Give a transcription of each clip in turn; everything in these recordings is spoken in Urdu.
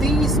30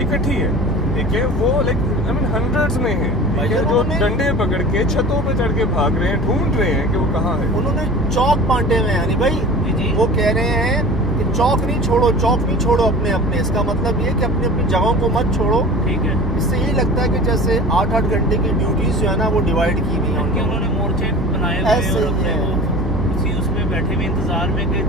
اکٹھی ہے، ٹھیک ہے، وہ لائک آئی مین ہنڈریڈز میں ہیں، ٹھیک ہے، جو ڈنڈے پکڑ کے چھتوں پہ چڑھ کے بھاگ رہے ہیں، ڈھونڈ رہے ہیں کہ وہ کہاں ہے. انہوں نے چوک بانٹے ہوئے ہیں بھائی. جی وہ کہہ رہے ہیں کہ چوک نہیں چھوڑو اپنے. اس کا مطلب یہ کہ اپنی جگہوں کو مت چھوڑو. ٹھیک ہے. اس سے یہی لگتا ہے کہ جیسے 8 گھنٹے کی ڈیوٹیز جو ہے نا وہ ڈیوائیڈ کی ہوئی ہیں. انہوں نے مورچے بنائے ہوئے ہیں اور اپنے اسی اس میں بیٹھے ہوئے انتظار میں کہ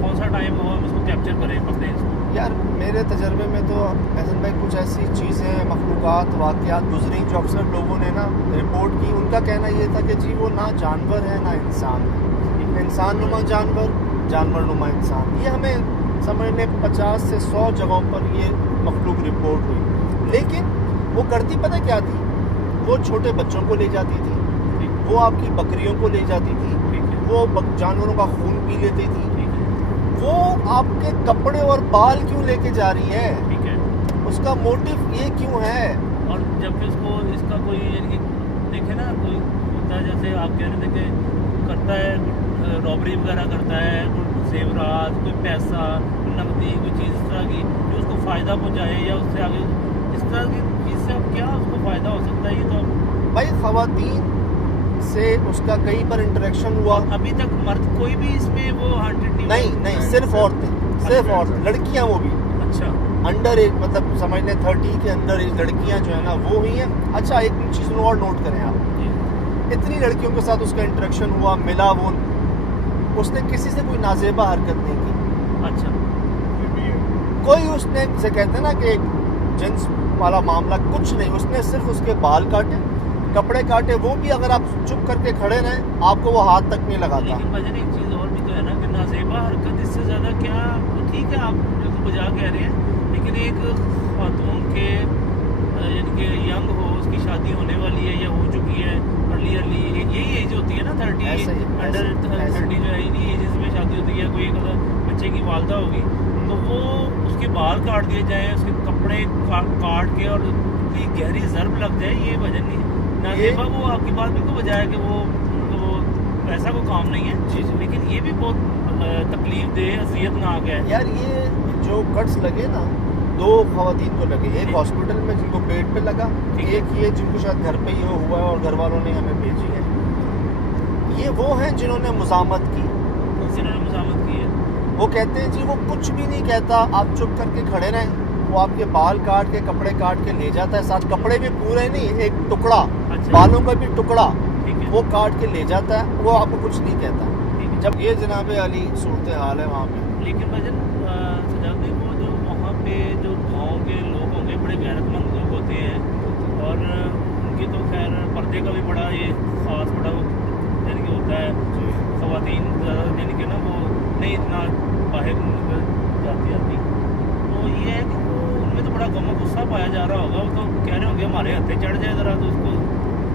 کون سا ٹائم ہو ہم اس کو کیپچر کریں پکڑیں اس کو. یار میرے تجربے میں تو احسن بھائی کچھ ایسی چیزیں مخلوقات واقعات گزری جو اکثر لوگوں نے نا رپورٹ کی. ان کا کہنا یہ تھا کہ جی وہ نہ جانور ہے نہ انسان ہے، انسان نما جانور نما انسان. یہ ہمیں سمجھ لیں 50 سے 100 جگہوں پر یہ مخلوق رپورٹ ہوئی. لیکن وہ کرتی پتہ کیا تھی؟ وہ چھوٹے بچوں کو لے جاتی تھی، وہ آپ کی بکریوں کو لے جاتی تھی، وہ جانوروں کا خون پی لیتی تھی. وہ آپ کے کپڑے اور بال کیوں لے کے جا رہی ہے؟ ٹھیک ہے. اس کا موٹیو یہ کیوں ہے؟ اور جبکہ اس کا کوئی یعنی دیکھے نا کوئی ہوتا ہے جیسے آپ کہہ رہے تھے کہ کرتا ہے رابری وغیرہ کرتا ہے، زیورات، کوئی پیسہ، نقدی، کوئی چیز اس طرح کی جو اس کو فائدہ پہنچائے یا اس سے آگے اس طرح کی چیز سے اب کیا اس کو فائدہ ہو سکتا ہے؟ یہ تو بھائی خواتین سے اس کا کئی بار انٹریکشن ہوا. ابھی تک مرد کوئی بھی اس میں وہ ہانٹڈ نہیں صرف عورتیں لڑکیاں وہ بھی. اچھا. انڈر ایج مطلب سمجھ لیں 30 کے اندر ایج لڑکیاں جو ہے نا وہ ہوئی ہیں. اچھا ایک چیز اور نوٹ کریں آپ، اتنی لڑکیوں کے ساتھ اس کا انٹریکشن ہوا، ملا، وہ اس نے کسی سے کوئی نازیبا حرکت نہیں کی. اچھا. کوئی اس نے جسے کہتے ہیں نا کہ ایک جنس والا معاملہ کچھ نہیں. اس نے صرف اس کے بال کاٹے، کپڑے کاٹے، وہ بھی اگر آپ چپ کر کے کھڑے رہیں آپ کو وہ ہاتھ تک نہیں لگاتا. لیکن بھجن ایک چیز اور بھی تو ہے نا کہ نازیبا حرکت اس سے زیادہ کیا، ٹھیک ہے آپ جو بجا کہہ رہے ہیں، لیکن ایک خاتون کے یعنی کہ ینگ ہو، اس کی شادی ہونے والی ہے یا ہو چکی ہے، ارلی یہی ایج ہوتی ہے نا 30 انڈر 30 جو ہے انہی ایجز میں شادی ہوتی ہے. کوئی اگر بچے کی والدہ ہوگی تو وہ اس کے بال کاٹ دیے جائیں، اس کے کپڑے کاٹ کے اور اتنی گہری ضرب لگ جائے، یہ بھجن نہیں ہے. نازیبا وہ آپ کی بات بالکل بجائے کہ وہ ایسا کوئی کام نہیں ہے، لیکن یہ بھی بہت تکلیف دہ اذیت ناک ہے. یار یہ جو کٹس لگے نا 2 خواتین کو لگے، ایک ہاسپٹل میں جن کو پیٹ پہ لگا، ایک یہ جن کو شاید گھر پہ ہی ہوا ہے اور گھر والوں نے ہمیں بھیجی ہے. یہ وہ ہیں جنہوں نے مزاحمت کی ہے. وہ کہتے ہیں جی وہ کچھ بھی نہیں کہتا، آپ چپ کر کے کھڑے رہیں، وہ آپ کے بال کاٹ کے کپڑے کاٹ کے لے جاتا ہے، ساتھ کپڑے بھی پورے نہیں، ایک ٹکڑا، بالوں کا بھی ٹکڑا وہ کاٹ کے لے جاتا ہے، وہ آپ کو کچھ نہیں کہتا. جب یہ جناب علی صورتحال ہے وہاں پہ. لیکن بھجن سجاد بھائی وہ جو وہاں پہ جو گاؤں کے لوگ ہوں گے بڑے غیرت مند لوگ ہوتے ہیں، اور ان کی تو خیر پردے کا بھی بڑا یہ خاص بڑا یعنی کہ ہوتا ہے. خواتین زیادہ یعنی کہ نا وہ نہیں اتنا باہر جاتی. تو یہ ہے کہ ان میں تو بڑا غم و غصہ پایا جا رہا ہوگا. وہ تو کہہ رہے ہوں گے ہمارے ہتھے چڑھ جائے ذرا تو اس کو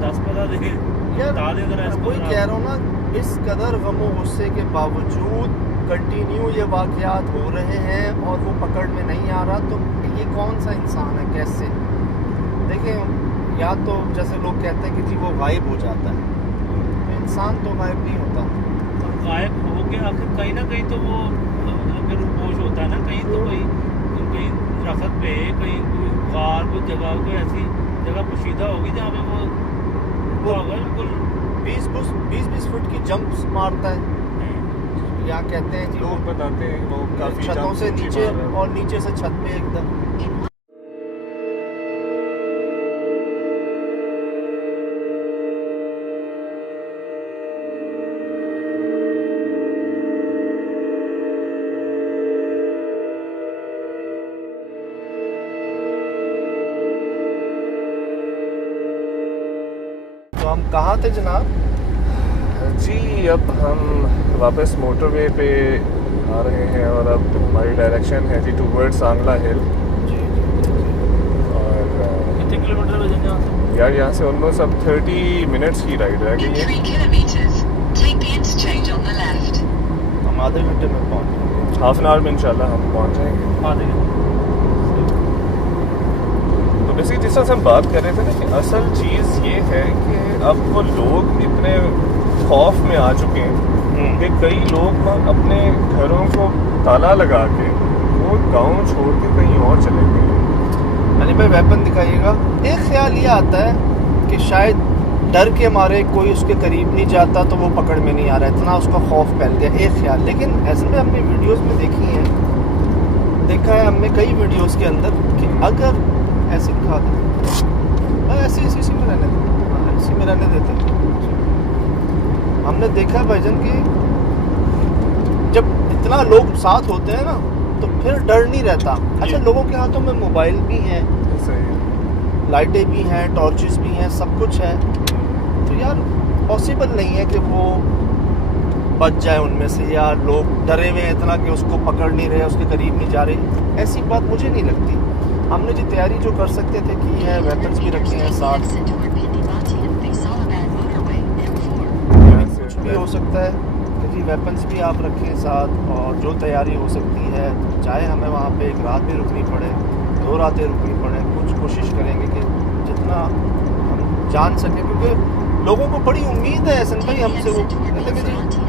10 پتہ دیں، بتا دیں ذرا اس کو. وہی کہہ رہا ہوں نا، اس قدر غم و غصے کے باوجود کنٹینیو یہ واقعات ہو رہے ہیں اور وہ پکڑ میں نہیں آ رہا. تو یہ کون سا انسان ہے؟ کیسے؟ دیکھیں یا تو جیسے لوگ کہتے ہیں کہ جی وہ غائب ہو جاتا ہے، انسان تو غائب نہیں ہوتا. غائب ہو کے آخر کہیں نہ کہیں تو وہ مطلب کہ روپوش ہوتا ہے نا، کہیں تو کہیں درخت پہ، کہیں کوئی غار، کوئی جگہ، کوئی ایسی جگہ پوشیدہ ہوگی جہاں پہ وہ ہوگا بالکل 20 فٹ کی جمپس مارتا ہے. یا کہتے ہیں جی لوگ بتاتے ہیں وہ کافی چھتوں سے نیچے اور نیچے سے چھت پہ ایک دم. تو ہم کہاں تھے جناب؟ جی اب ہم واپس موٹر وے پہ آ رہے ہیں اور اب ہماری ڈائریکشن ہے جی ٹوورڈ سانگلا ہل. اور کتنے کلو میٹر بجے یہاں سے؟ یار یہاں سے آلموسٹ اب 30 منٹس کی رائڈ رہ گئی ہے. ہم آدھے گھنٹے میں پہنچ جائیں گے، ہاف این آور میں انشاءاللہ ہم پہنچ جائیں گے. آدھے گھنٹے. تو بیسکلی جس طرح سے ہم بات کر رہے تھے نا کہ اصل چیز یہ ہے کہ اب وہ لوگ اتنے خوف میں آ چکے ہیں کہ کئی لوگ اپنے گھروں کو تالا لگا کے وہ گاؤں چھوڑ کے کہیں اور چلے گئے. یعنی بھائی ویپن دکھائیے گا. ایک خیال یہ آتا ہے کہ شاید ڈر کے مارے کوئی اس کے قریب نہیں جاتا تو وہ پکڑ میں نہیں آ رہا, اتنا اس کا خوف پھیل گیا, ایک خیال. لیکن ایسے میں ہم نے ویڈیوز میں دیکھا ہے ہم نے کئی ویڈیوز کے اندر کہ اگر ایسے دکھا دیں ایسے اسی میں رہنے دیتے, اسی میں رہنے دیتے. ہم نے دیکھا بھائی جان کہ جب اتنا لوگ ساتھ ہوتے ہیں نا تو پھر ڈر نہیں رہتا. اچھا لوگوں کے ہاتھوں میں موبائل بھی ہیں, لائٹیں بھی ہیں, ٹارچز بھی ہیں, سب کچھ ہے, تو یار پاسبل نہیں ہے کہ وہ بچ جائے ان میں سے, یا لوگ ڈرے ہوئے ہیں اتنا کہ اس کو پکڑ نہیں رہے, اس کے قریب نہیں جا رہے. ایسی بات مجھے نہیں لگتی. ہم نے تیاری جو کر سکتے تھے کی ہے, ویپنس بھی رکھے ہیں ساتھ, کچھ بھی ہو سکتا ہے کہ ویپنس بھی آپ رکھیں ساتھ, اور جو تیاری ہو سکتی ہے, چاہے ہمیں وہاں پہ 1 رات بھی رکنی پڑے, 2 راتیں رکنی پڑے, کچھ کوشش کریں گے کہ جتنا ہم جان سکیں, کیونکہ لوگوں کو بڑی امید ہے احسن بھائی ہم سے. وہ کہتے کہ جی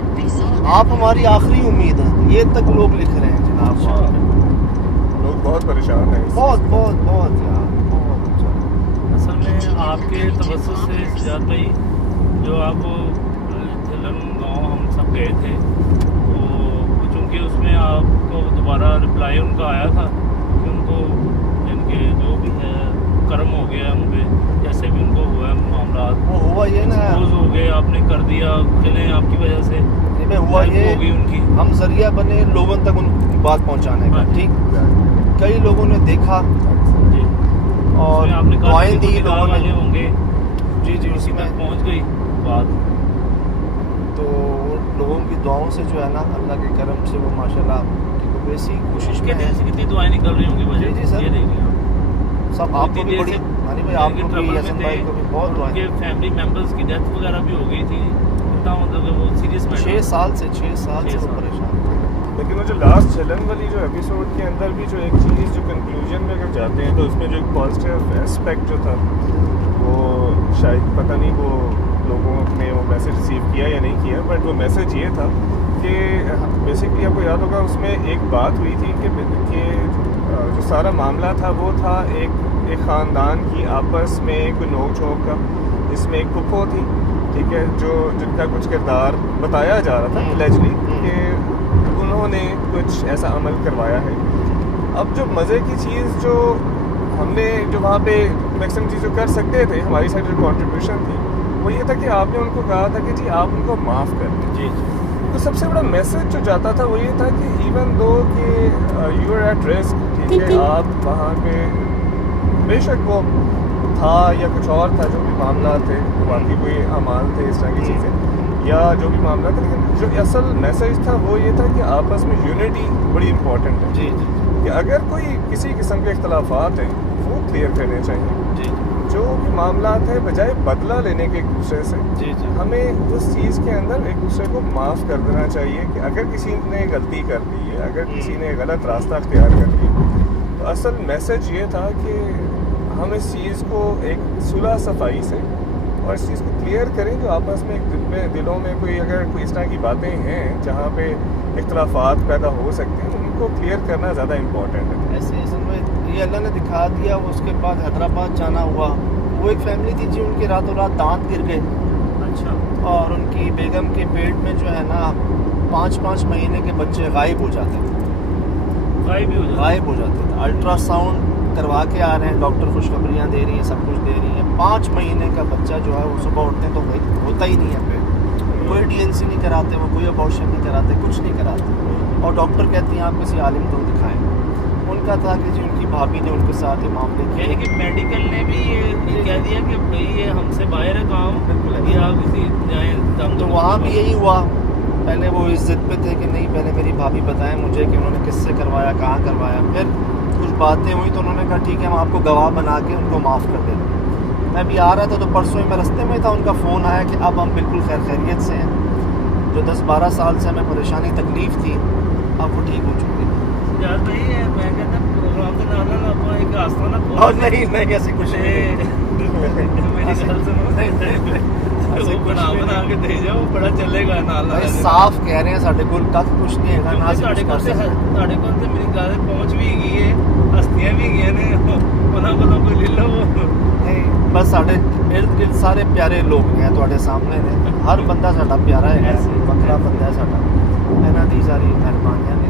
آپ ہماری آخری امید ہیں, یہ تک لوگ لکھ رہے ہیں جناب. لوگ بہت پریشان ہیں, بہت بہت بہت یار, بہت. اصل میں آپ کے توسط سے سجاد بھائی, جو آپ جھلن گاؤں ہم سب گئے تھے, تو چونکہ اس میں آپ کو دوبارہ رپلائی ان کا آیا تھا کہ ان کو جن کے جو بھی ہے کرم ہو گیا ان پہ, جیسے بھی ان کو ہوا ہے معاملات, وہ ہوا یہ نا ہو گئے, آپ نے کر دیا, چلیں آپ کی وجہ سے ہوا یہ ہوگی ان کی, ہم ذریعہ بنے لوگوں تک ان کی بات پہنچانے کا. ٹھیک, کئی لوگوں نے دیکھا جی, اور آپ نے دعائیں دی لوگوں نے, والے ہوں گے, جی جی اسی میں پہنچ گئی بات. تو لوگوں کی دعاؤں سے جو ہے نا, اللہ کے کرم سے وہ ماشاءاللہ ویسی کوشش کے میں دل سے کتنی دعائیں نکل رہی ہوں گی وجہ. جی سر, یہ دیکھیے سب آپ کو بھی بڑی, ہانی بھائی آپ کو بھی, حسن بھائی کو بھی بہت دعائیں. کے فیملی ممبرز کی ڈیتھ وغیرہ بھی ہو گئی تھی, مطلب وہ سیریس میں 6 سال سے وہ پریشان. لیکن وہ جو لاسٹ جھلن والی جو ایپیسوڈ کے اندر بھی جو ایک چیز جو کنکلوژن میں اگر جاتے ہیں تو اس میں جو ایک پازیٹیو اسپیکٹ جو تھا, وہ شاید پتہ نہیں وہ لوگوں نے وہ میسج ریسیو کیا یا نہیں کیا, بٹ وہ میسج یہ تھا کہ بیسکلی آپ کو یاد ہوگا اس میں ایک بات ہوئی تھی کہ جو سارا معاملہ تھا وہ تھا ایک خاندان کی آپس میں کوئی نوک جھونک کا, جس میں ایک پھپھو تھی, ٹھیک ہے, جن کا کچھ کردار بتایا جا رہا تھا الائجلی کہ انہوں نے کچھ ایسا عمل کروایا ہے. اب جو مزے کی چیز جو ہم نے جو وہاں پہ میکسیمم چیز جو کر سکتے تھے, ہماری سائڈ جو کنٹریبیوشن تھی وہ یہ تھا کہ آپ نے ان کو کہا تھا کہ جی آپ ان کو معاف کر دیں. جی تو سب سے بڑا میسج جو جاتا تھا وہ یہ تھا کہ ایون دو کہ یو آر ایٹ رسک, ٹھیک ہے, آپ وہاں پہ بے شک وہ تھا یا کچھ اور تھا, جو بھی معاملات تھے باقی کوئی اعمال تھے اس طرح کی چیزیں یا جو بھی معاملات تھے, لیکن جو اصل میسج تھا وہ یہ تھا کہ آپس میں یونٹی بڑی امپورٹنٹ ہے. جی جی, کہ اگر کوئی کسی قسم کے اختلافات ہیں وہ کلیئر کرنے چاہیے. جی جو بھی معاملات ہیں بجائے بدلہ لینے کے ایک دوسرے سے, جی جی, ہمیں اس چیز کے اندر ایک دوسرے کو معاف کر دینا چاہیے کہ اگر کسی نے غلطی کر دی ہے, اگر کسی نے غلط راستہ اختیار کر لیا, تو اصل میسج یہ تھا کہ ہم اس چیز کو ایک صلح صفائی سے اور اس چیز کو کلیئر کریں. جو آپس میں دلوں میں کوئی اگر کوئی اس طرح کی باتیں ہیں جہاں پہ اختلافات پیدا ہو سکتے ہیں, ان کو کلیئر کرنا زیادہ امپورٹنٹ ہے. ایسے یہ اللہ نے دکھا دیا. اس کے بعد حیدرآباد جانا ہوا, وہ ایک فیملی تھی جی, ان کے راتوں رات دانت گر گئے. اچھا, اور ان کی بیگم کے پیٹ میں جو ہے نا 5 مہینے کے بچے غائب ہو جاتے تھے, غائب ہو جاتے تھے. الٹرا ساؤنڈ کروا کے آ رہے ہیں, ڈاکٹر خوشخبریاں دے رہی ہیں, سب کچھ دے رہی ہیں. 5 مہینے کا بچہ جو ہے وہ صبح اٹھتے ہیں تو ہوتا ہی نہیں ہے پیٹ, کوئی ڈی این سی نہیں کراتے, وہ کوئی ابارشن نہیں کراتے, کچھ نہیں کراتے. اور ڈاکٹر کہتے ہیں آپ کسی عالم کو دکھائیں. ان کا تھا کہ جی ان کی بھابھی نے ان کے ساتھ یہ معاملے کیے. یعنی کہ میڈیکل نے بھی یہ کہہ دیا کہ بھائی یہ ہم سے باہر ہے کام, بالکل, یا کسی جائیں دم. تو وہاں بھی یہی ہوا. پہلے وہ اس ضد پہ تھے کہ نہیں, پہلے میری بھابھی بتائیں مجھے کہ انہوں نے کس سے کروایا, کہاں کروایا. پھر کچھ باتیں ہوئی تو انہوں نے کہا ٹھیک ہے ہم آپ کو گواہ بنا کے ان کو معاف کر دیں. میں بھی آ رہا تھا تو پرسوں میں رستے میں تھا, ان کا فون آیا کہ اب ہم بالکل خیریت سے ہیں. جو 10-12 سال سے ہمیں پریشانی تکلیف تھی اب وہ ٹھیک ہو چکی ہے. یار بھائی میں کہتا پروگرام کے نال آپ ایک آستانہ اور نہیں ایسے کچھ نہیں, میری گل سنو, بنا کے دے جاؤ, بڑا چلے گا نال. صاف کہہ رہے ہیں ساڈے کول کچھ نہیں ہے. میری گل پہنچ بھی گئی ہے, ہستیاں بھی گئی نے, ਉਹਨਾਂ ਕੋਲੋਂ ਕੋਈ ਲੈ ਲਓ। ਨਹੀਂ ਬਸ ਸਾਡੇ ਇਰਦ ਗਿਰਦ ਸਾਰੇ ਪਿਆਰੇ ਲੋਕ ਨੇ ਤੁਹਾਡੇ ਸਾਹਮਣੇ ਨੇ, ਹਰ ਬੰਦਾ ਸਾਡਾ ਪਿਆਰਾ ਹੈਗਾ, ਵੱਖਰਾ ਬੰਦਾ ਹੈ ਸਾਡਾ, ਇਹਨਾਂ ਦੀ ਸਾਰੀ ਮਿਹਰਬਾਨੀਆਂ ਨੇ।